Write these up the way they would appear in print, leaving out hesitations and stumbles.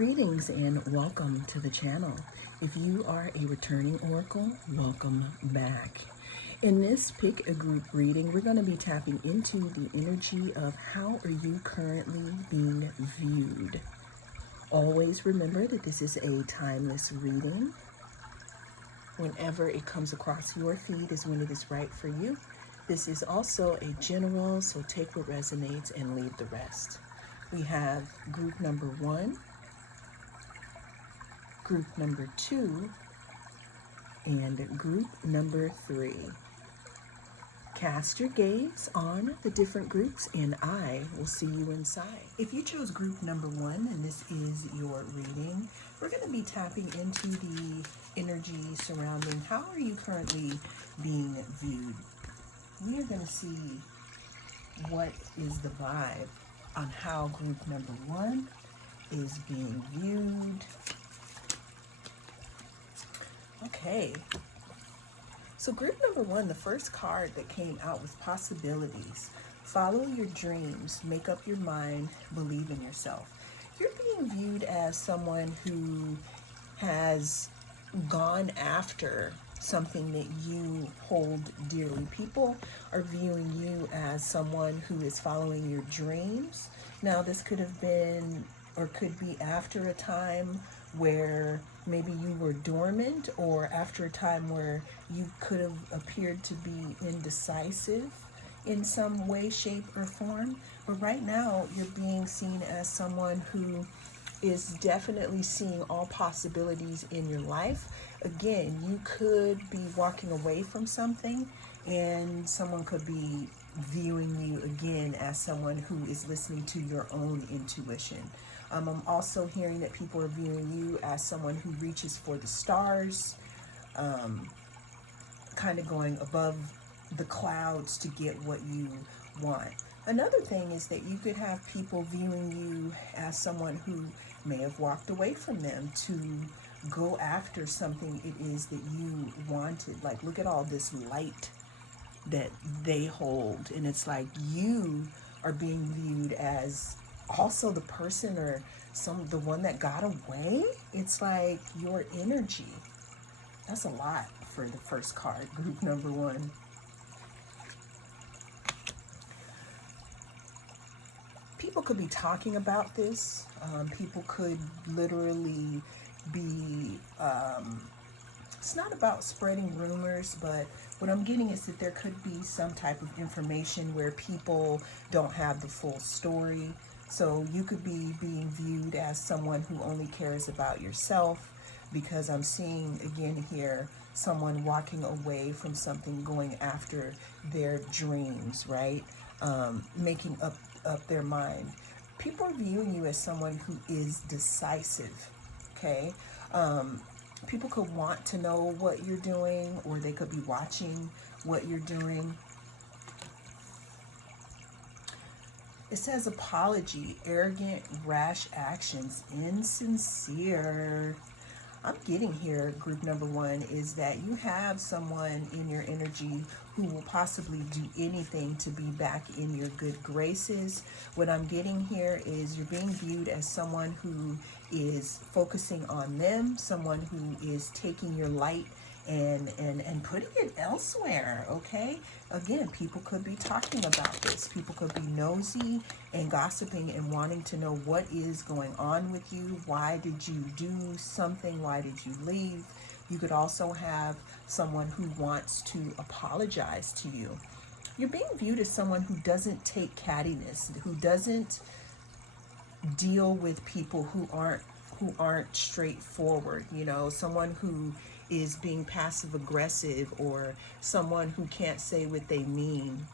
Greetings and welcome to the channel. If you are a returning oracle, welcome back. In this pick a group reading, we're going to be tapping into the energy of how are you currently being viewed. Always remember that this is a timeless reading. Whenever it comes across your feed is when it is right for you. This is also a general, so take what resonates and leave the rest. We have group number 1, group number 2, and group number 3. Cast your gaze on the different groups and I will see you inside. If you chose group number 1 and this is your reading, we're going to be tapping into the energy surrounding how are you currently being viewed. We are going to see what is the vibe on how group number 1 is being viewed. Okay, so group number 1, the first card that came out was possibilities. Follow your dreams, make up your mind, believe in yourself. You're being viewed as someone who has gone after something that you hold dearly. People are viewing you as someone who is following your dreams. Now, this could have been or could be after a time where maybe you were dormant, or after a time where you could have appeared to be indecisive in some way, shape, or form. But right now, you're being seen as someone who is definitely seeing all possibilities in your life. Again, you could be walking away from something and someone could be viewing you again as someone who is listening to your own intuition. I'm also hearing that people are viewing you as someone who reaches for the stars, kind of going above the clouds to get what you want. Another thing is that you could have people viewing you as someone who may have walked away from them to go after something it is that you wanted. Like, look at all this light that they hold, and it's like you are being viewed as also the person or the one that got away. It's like your energy. That's a lot for the first card, group number 1. People could be talking about this. People could literally be, it's not about spreading rumors, but what I'm getting is that there could be some type of information where people don't have the full story. So you could be being viewed as someone who only cares about yourself, because I'm seeing again here someone walking away from something, going after their dreams, right? Making up their mind. People are viewing you as someone who is decisive, okay? People could want to know what you're doing, or they could be watching what you're doing. It says apology, arrogant, rash actions, insincere. I'm getting here, group number 1, is that you have someone in your energy who will possibly do anything to be back in your good graces. What I'm getting here is you're being viewed as someone who is focusing on them, someone who is taking your light and putting it elsewhere, okay? Again, people could be talking about this. People could be nosy and gossiping and wanting to know what is going on with you. Why did you do something? Why did you leave? You could also have someone who wants to apologize to you. You're being viewed as someone who doesn't take cattiness, who doesn't deal with people who aren't straightforward, you know, someone who is being passive aggressive, or someone who can't say what they mean.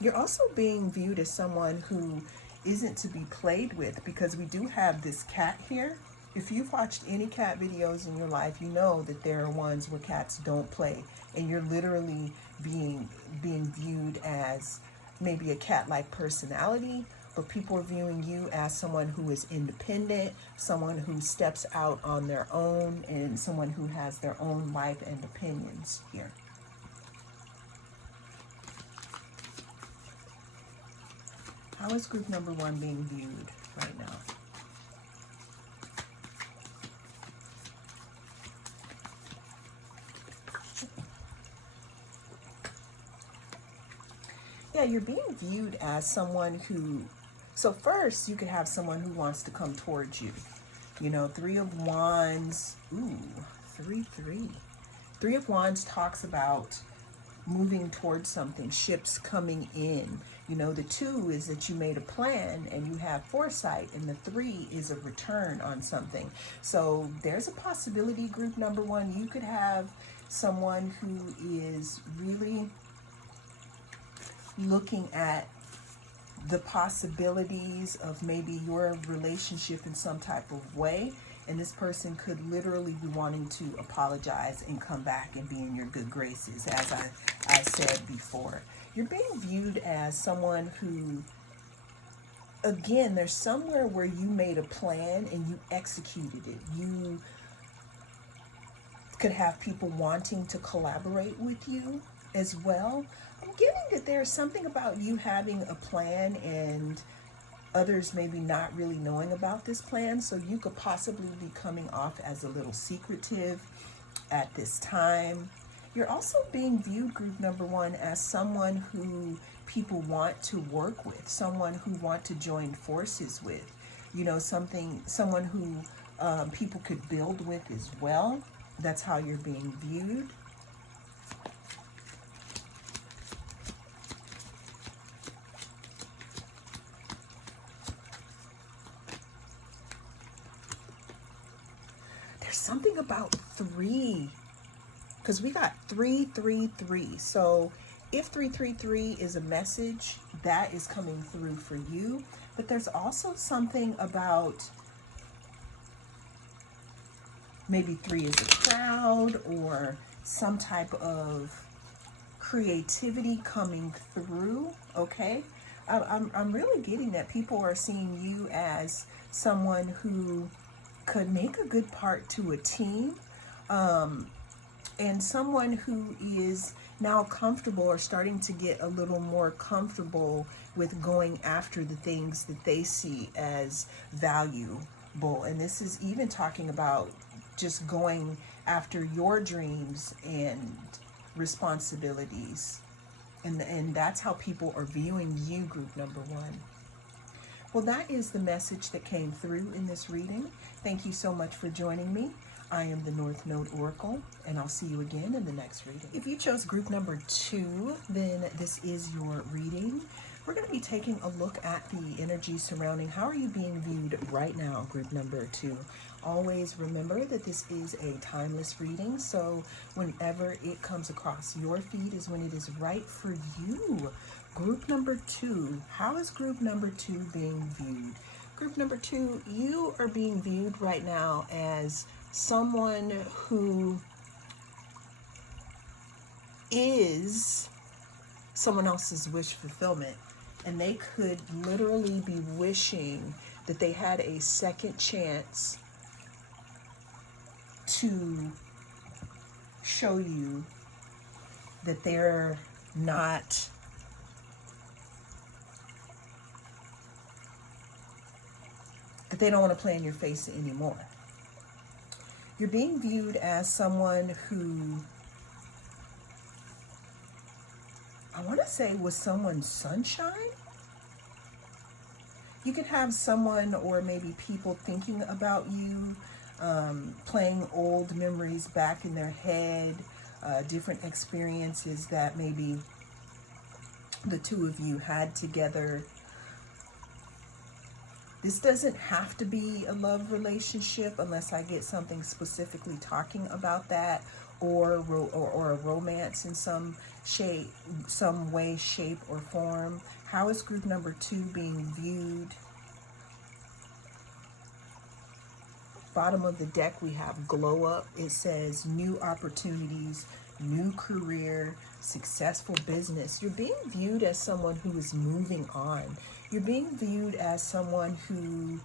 You're also being viewed as someone who isn't to be played with, because we do have this cat here. If you've watched any cat videos in your life, you know that there are ones where cats don't play, and you're literally being viewed as maybe a cat-like personality, but people are viewing you as someone who is independent, someone who steps out on their own, and someone who has their own life and opinions here. How is group number 1 being viewed right now? Yeah, you're being viewed as someone who, so first you could have someone who wants to come towards you. You know, Three of Wands, ooh, 3-3. Three of Wands talks about moving towards something, ships coming in. You know, the 2 is that you made a plan and you have foresight, and the 3 is a return on something. So there's a possibility, group number 1, you could have someone who is really looking at the possibilities of maybe your relationship in some type of way, and this person could literally be wanting to apologize and come back and be in your good graces, as I said before. You're being viewed as someone who, again, there's somewhere where you made a plan and you executed it. You could have people wanting to collaborate with you as well. I'm getting that there's something about you having a plan and others maybe not really knowing about this plan, so you could possibly be coming off as a little secretive at this time. You're also being viewed, group number 1, as someone who people want to work with, someone who want to join forces with, you know, someone who people could build with as well. That's how you're being viewed. Something about 3, because we got 3-3-3. So if 3-3-3 is a message that is coming through for you, but there's also something about maybe 3 is a crowd or some type of creativity coming through. Okay, I'm really getting that people are seeing you as someone who could make a good part to a team, and someone who is now comfortable or starting to get a little more comfortable with going after the things that they see as valuable. And this is even talking about just going after your dreams and responsibilities. And that's how people are viewing you, group number 1. Well, that is the message that came through in this reading. Thank you so much for joining me. I am the North Node Oracle, and I'll see you again in the next reading. If you chose group number 2, then this is your reading. We're going to be taking a look at the energy surrounding how are you being viewed right now, group number 2. Always remember that this is a timeless reading, so whenever it comes across your feed is when it is right for you. Group number 2, how is group number 2 being viewed? Group number 2, you are being viewed right now as someone who is someone else's wish fulfillment. And they could literally be wishing that they had a second chance to show you that they're not that they don't want to play in your face anymore. You're being viewed as someone who, I want to say, was someone's sunshine. You could have someone or maybe people thinking about you, playing old memories back in their head, different experiences that maybe the two of you had together. This doesn't have to be a love relationship unless I get something specifically talking about that, or a romance in some way, shape, or form. How is group number 2 being viewed? Bottom of the deck, we have glow up. It says new opportunities, new career, successful business. You're being viewed as someone who is moving on. You're being viewed as someone who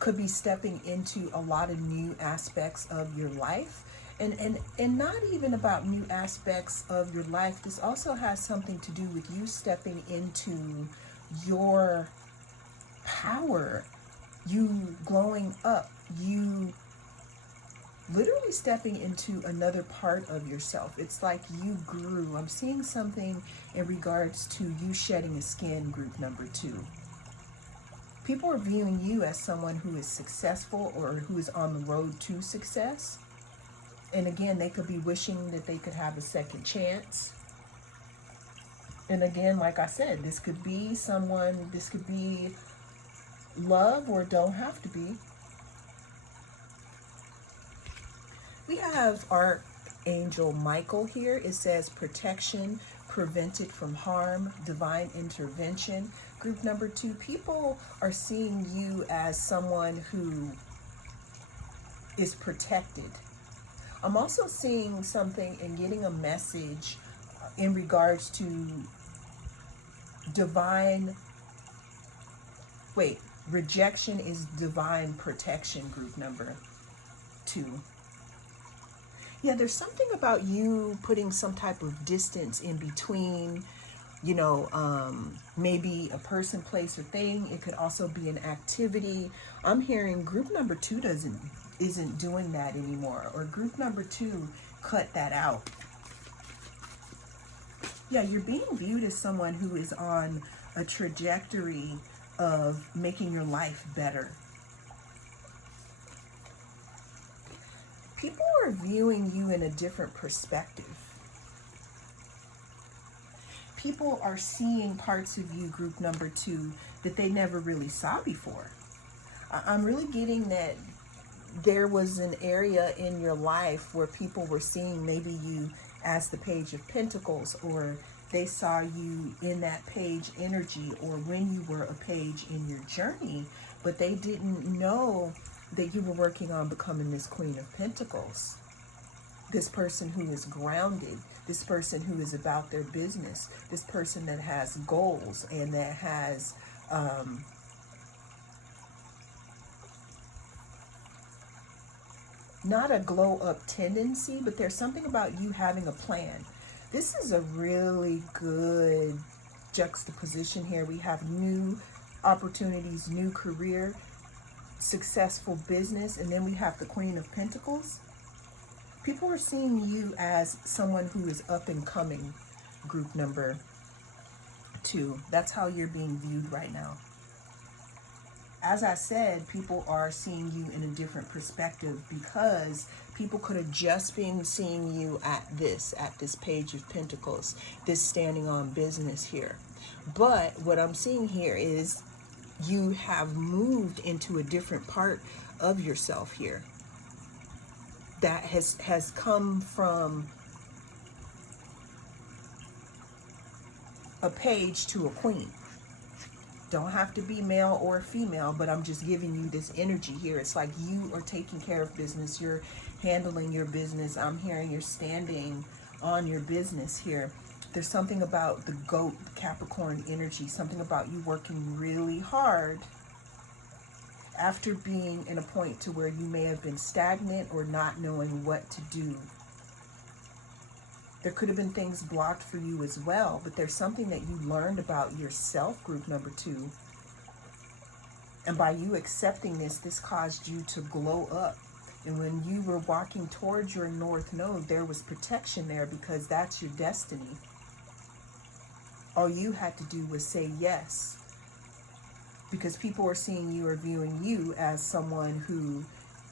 could be stepping into a lot of new aspects of your life. And not even about new aspects of your life. This also has something to do with you stepping into your power, you glowing up, you literally stepping into another part of yourself. It's like you grew. I'm seeing something in regards to you shedding a skin, group number 2. People are viewing you as someone who is successful or who is on the road to success. And again, they could be wishing that they could have a second chance. And again, like I said, this could be someone, this could be love or don't have to be. We have Archangel Michael here. It says protection, prevented from harm, divine intervention. Group number 2, people are seeing you as someone who is protected. I'm also seeing something and getting a message in regards to rejection is divine protection, group number 2. Yeah, there's something about you putting some type of distance in between, maybe a person, place, or thing. It could also be an activity. I'm hearing group number 2 isn't doing that anymore, or group number 2 cut that out. Yeah, you're being viewed as someone who is on a trajectory of making your life better. People are viewing you in a different perspective. People are seeing parts of you, group number 2, that they never really saw before. I'm really getting that there was an area in your life where people were seeing maybe you as the Page of Pentacles, or they saw you in that page energy, or when you were a page in your journey, but they didn't know that you were working on becoming this Queen of Pentacles. This person who is grounded, this person who is about their business, this person that has goals and that has not a glow up tendency, but there's something about you having a plan. This is a really good juxtaposition here. We have new opportunities, new career, successful business, and then we have the Queen of Pentacles. People are seeing you as someone who is up and coming, group number 2. That's how you're being viewed right now. As I said, people are seeing you in a different perspective because people could have just been seeing you at this Page of Pentacles, this standing on business here. But what I'm seeing here is you have moved into a different part of yourself here that has come from a page to a queen. Don't have to be male or female, but I'm just giving you this energy here. It's like you are taking care of business. You're handling your business. I'm hearing you're standing on your business here. There's something about the goat, Capricorn energy, something about you working really hard after being in a point to where you may have been stagnant or not knowing what to do. There could have been things blocked for you as well, but there's something that you learned about yourself, group number 2. And by you accepting this caused you to glow up. And when you were walking towards your North Node, there was protection there because that's your destiny. All you had to do was say yes. Because people are seeing you or viewing you as someone who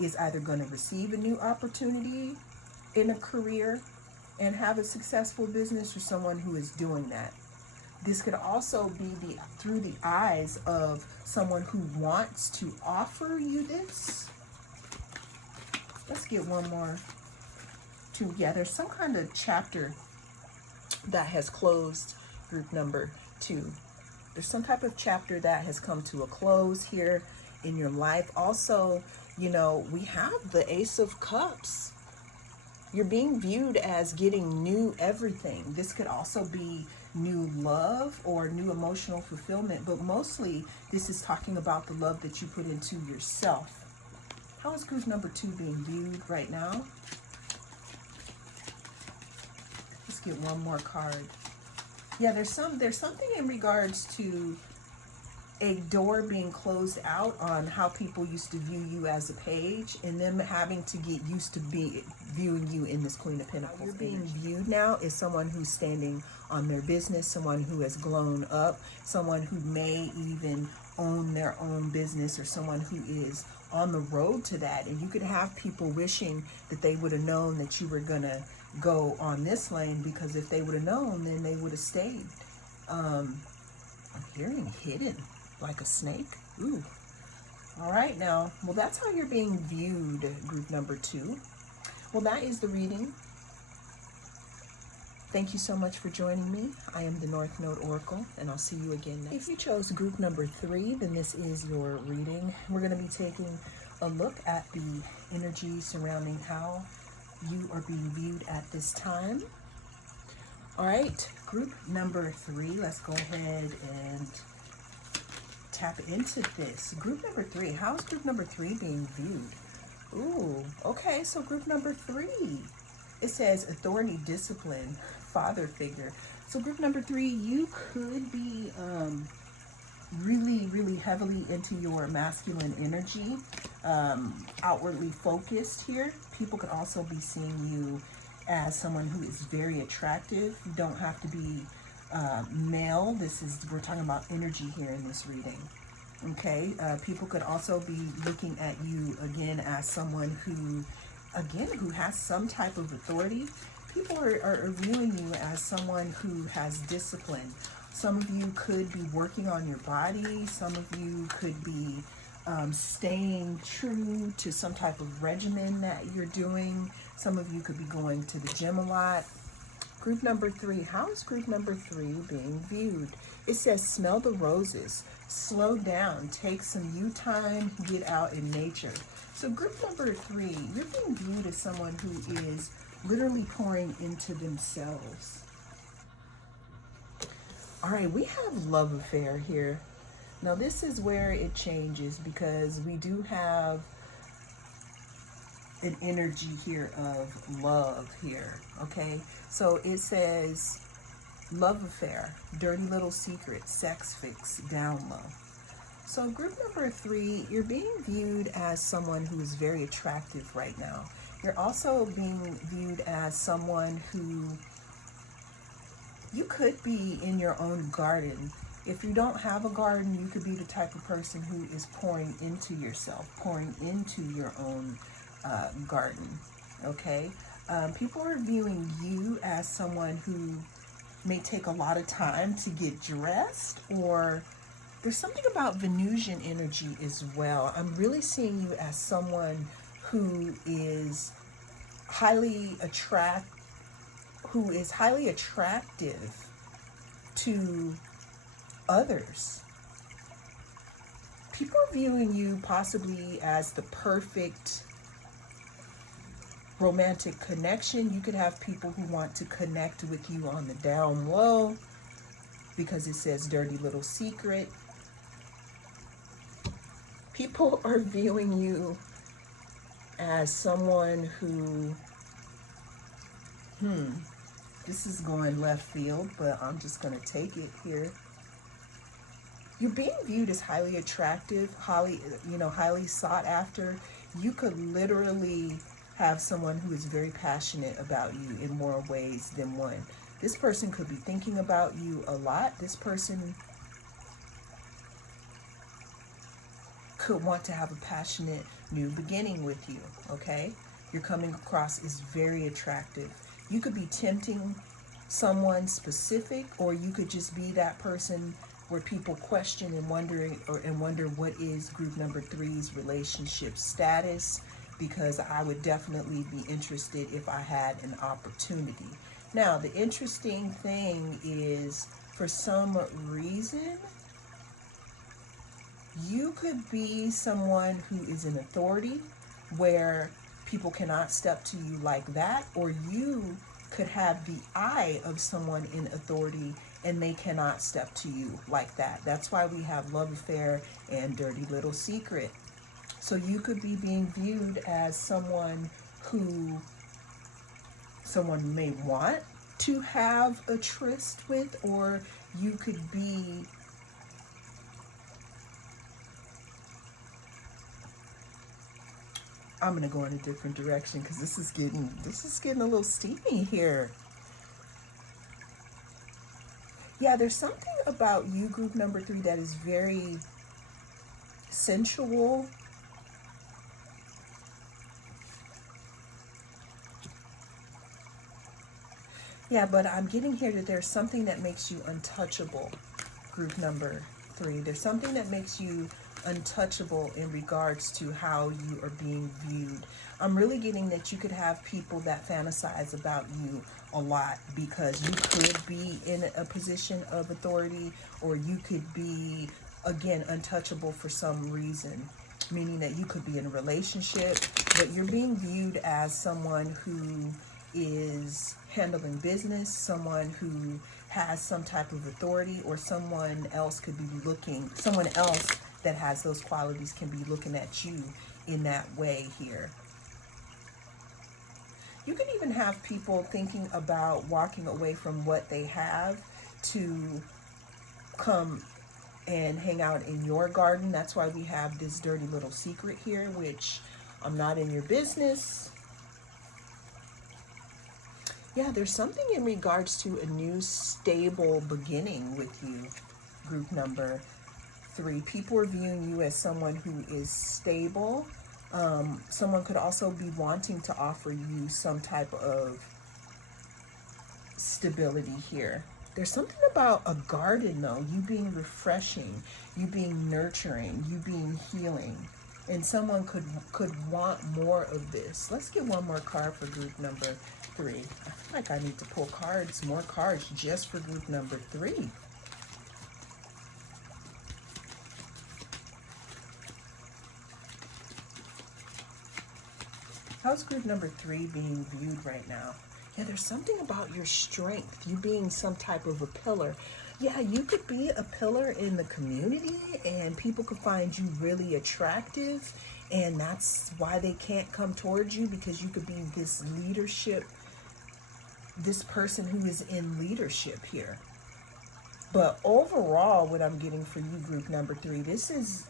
is either going to receive a new opportunity in a career and have a successful business, or someone who is doing that. This could also be through the eyes of someone who wants to offer you this. Let's get one more together. Some kind of chapter that has closed, group number 2. There's some type of chapter that has come to a close here in your life. Also, we have the Ace of Cups. You're being viewed as getting new everything. This could also be new love or new emotional fulfillment, but mostly this is talking about the love that you put into yourself. How is group number 2 being viewed right now? Let's get one more card. Yeah, there's something in regards to a door being closed out on how people used to view you as a page, and them having to get used to viewing you in this Queen of Pentacles. You're being viewed now as someone who's standing on their business, someone who has grown up, someone who may even own their own business, or someone who is on the road to that. And you could have people wishing that they would have known that you were gonna go on this lane, because if they would have known, then they would have stayed. I'm hearing hidden, like a snake. Ooh. All right now. Well, that's how you're being viewed, group number 2. Well, that is the reading. Thank you so much for joining me. I am the North Node Oracle, and I'll see you again next. If you chose group number 3, then this is your reading. We're going to be taking a look at the energy surrounding how you are being viewed at this time. All right, group number 3, let's go ahead and tap into this. Group number 3, how's group number 3 being viewed? Ooh, okay, so group number 3, it says authority, discipline, father figure. So group number 3, you could be really heavily into your masculine energy, outwardly focused here. People could also be seeing you as someone who is very attractive. You don't have to be male. We're talking about energy here in this reading. Okay, people could also be looking at you again as someone who has some type of authority. People are viewing you as someone who has discipline. Some of you could be working on your body. Some of you could be staying true to some type of regimen that you're doing. Some of you could be going to the gym a lot. Group number 3, how is group number 3 being viewed? It says smell the roses, slow down, take some you time, get out in nature. So group number 3, you're being viewed as someone who is literally pouring into themselves. All right, we have love affair here. Now this is where it changes, because we do have an energy here of love here, okay? So it says love affair, dirty little secret, sex fix, down low. So group number 3, you're being viewed as someone who is very attractive right now. You're also being viewed as someone who, you could be in your own garden. If you don't have a garden, you could be the type of person who is pouring into yourself, pouring into your own garden, okay? People are viewing you as someone who may take a lot of time to get dressed, or there's something about Venusian energy as well. I'm really seeing you as someone who is highly attractive to others. People are viewing you possibly as the perfect romantic connection. You could have people who want to connect with you on the down low, because it says dirty little secret. People are viewing you as someone who, this is going left field, but I'm just going to take it here. You're being viewed as highly attractive, highly sought after. You could literally have someone who is very passionate about you in more ways than one. This person could be thinking about you a lot. This person could want to have a passionate new beginning with you, okay? You're coming across as very attractive. You could be tempting someone specific, or you could just be that person where people question and wonder what is group number 3's relationship status, because I would definitely be interested if I had an opportunity. Now, the interesting thing is, for some reason, you could be someone who is in authority, where people cannot step to you like that, or you could have the eye of someone in authority and they cannot step to you like that. That's why we have love affair and dirty little secret. So you could be being viewed as someone who someone may want to have a tryst with, or you could be I'm gonna go in a different direction because this is getting a little steamy here. Yeah, there's something about you, group number 3, that is very sensual. Yeah, but I'm getting here that there's something that makes you untouchable, group number 3. There's something that makes you untouchable in regards to how you are being viewed. I'm really getting that you could have people that fantasize about you a lot because you could be in a position of authority, or you could be, again, untouchable for some reason, meaning that you could be in a relationship, but you're being viewed as someone who is handling business, someone who has some type of authority, or someone else that has those qualities can be looking at you in that way here. You can even have people thinking about walking away from what they have to come and hang out in your garden. That's why we have this dirty little secret here, which I'm not in your business. Yeah, there's something in regards to a new stable beginning with you, group number 3. People are viewing you as someone who is stable. Someone could also be wanting to offer you some type of stability here. There's something about a garden, though, you being refreshing, you being nurturing, you being healing. And someone could want more of this. Let's get one more card for group number 3. I feel like I need to pull more cards just for group number 3. How's group number 3 being viewed right now? Yeah, there's something about your strength, you being some type of a pillar. Yeah, you could be a pillar in the community and people could find you really attractive, and that's why they can't come towards you, because you could be this leadership, this person who is in leadership here. But overall, what I'm getting for you, group number 3, this is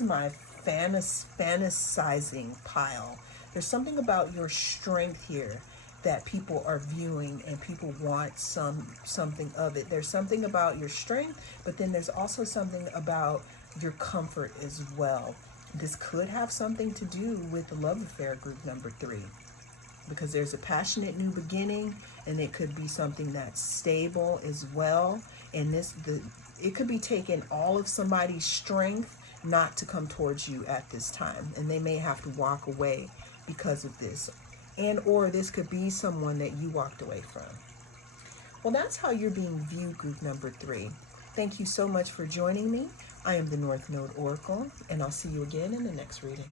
my fantasizing pile. There's something about your strength here that people are viewing, and people want something of it. There's something about your strength, but then there's also something about your comfort as well. This could have something to do with the love affair, group number 3, because there's a passionate new beginning, and it could be something that's stable as well. And it could be taking all of somebody's strength not to come towards you at this time, and they may have to walk away because of this, and or this could be someone that you walked away from. Well, that's how you're being viewed, group number 3. Thank you so much for joining me. I am the North Node Oracle, and I'll see you again in the next reading.